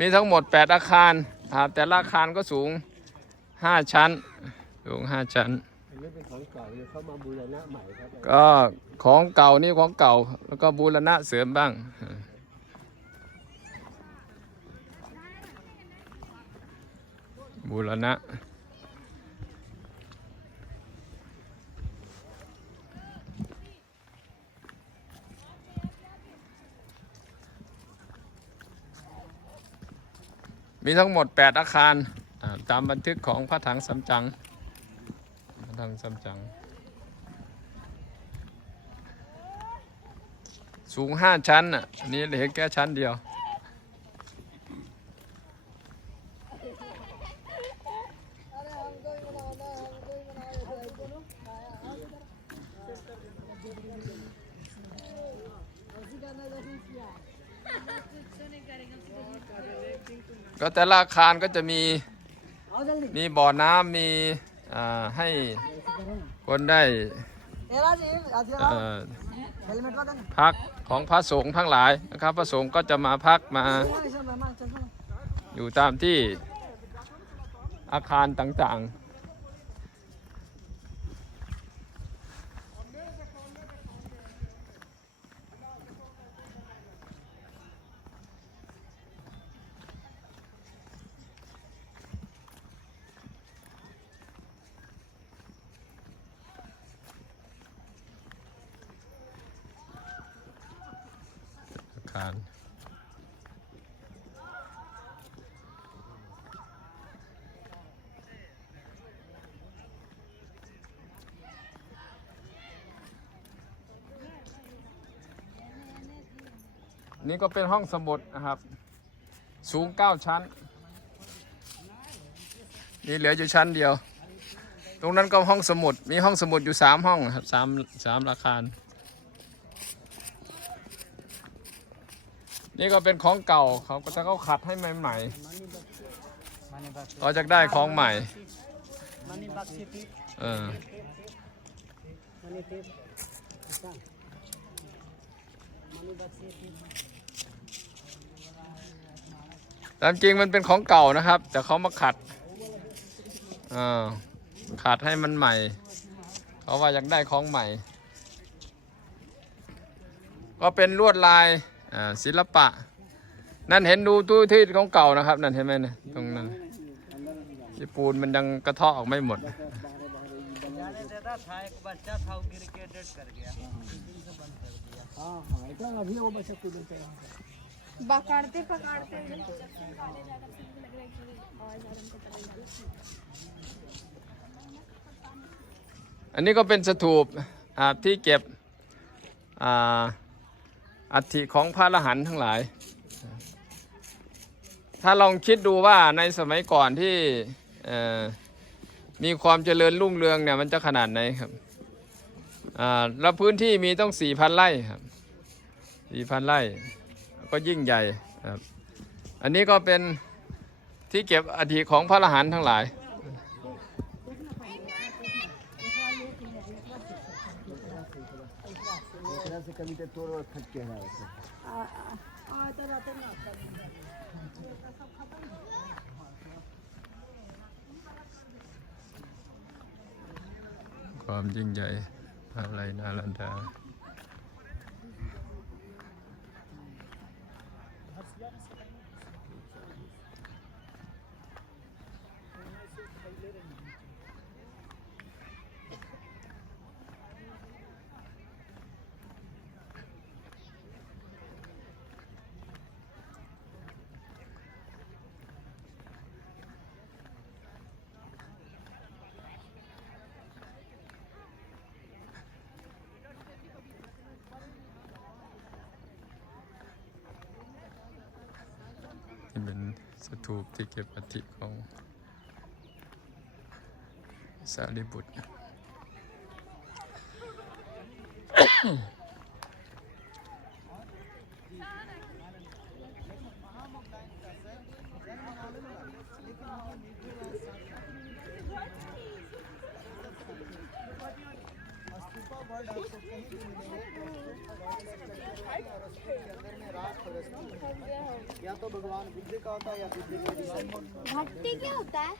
มีทั้งหมด 8 อาคารครับแต่ละอาคารก็สูง 5 ชั้น สูง 5 ชั้น อันนี้เป็นของเก่าเนี่ยเขามาบูรณะใหม่ครับก็ของเก่านี่ของเก่า แล้วก็บูรณะเสริมบ้าง บูรณะ มีทั้งหมด 8 อาคารตามบันทึกของพระถังสำจังพระถังสำจัง สูง 5 ชั้นอะอันนี้เหลือแค่ชั้นเดียว ก็แต่ละอาคารก็จะมีมีบ่อน้ำมีให้คนได้พักของพระสงฆ์ทั้งหลายนะครับ พระสงฆ์ก็จะมาพักมา อยู่ตามที่อาคารต่างๆ อาคารนี่ก็เป็นห้องสมุดนะครับ สูง 9 ชั้น นี่เหลืออยู่ชั้นเดียว ตรงนั้นก็ห้องสมุด มีห้องสมุดอยู่ 3 ห้องครับสามสามอาคาร นี่ก็เป็นของเก่าเขาก็จะเขาขัดให้ใหม่ๆเราจะได้ของใหม่เออตามจริงมันเป็นของเก่านะครับ แต่เขามาขัดอ่าขัดให้มันใหม่ เขาว่าอยากได้ของใหม่ ก็เป็นลวดลาย อ่าศิลปะ นั่นเห็นดูตู้ที่ของเก่านะครับ นั่นเห็นไหมเนี่ยตรงนั้นที่ปูนมันยังกระเทาะออกไม่หมด जाने देता था एक बच्चा था वो गिर के डेड कर गया हाँ हाँ इतना अभी वो बच्चा कूद पे पकड़ते पकड़ते อันนี้ก็เป็นสถูปอ่าที่เก็บอ่า อัฐิของพระอรหันต์ทั้งหลาย ถ้าลองคิดดูว่าในสมัยก่อนที่มีความเจริญรุ่งเรืองเนี่ยมันจะขนาดไหนครับแล้วพื้นที่มีต้องสี่พันไร่ครับสี่พันไร่ก็ยิ่งใหญ่ครับ อันนี้ก็เป็นที่เก็บอัฐิของพระอรหันต์ทั้งหลาย तरह से कभी तो तोड़ और खट के रहा है ความยิ่งใหญ่อะไรนารันดา สถูปที่เก็บอัฐิของสารีบุตร बर्ड आपको कहीं भी मिलेंगे या तो भगवान बुद्ध का होता है या बुद्ध का क्या होता है?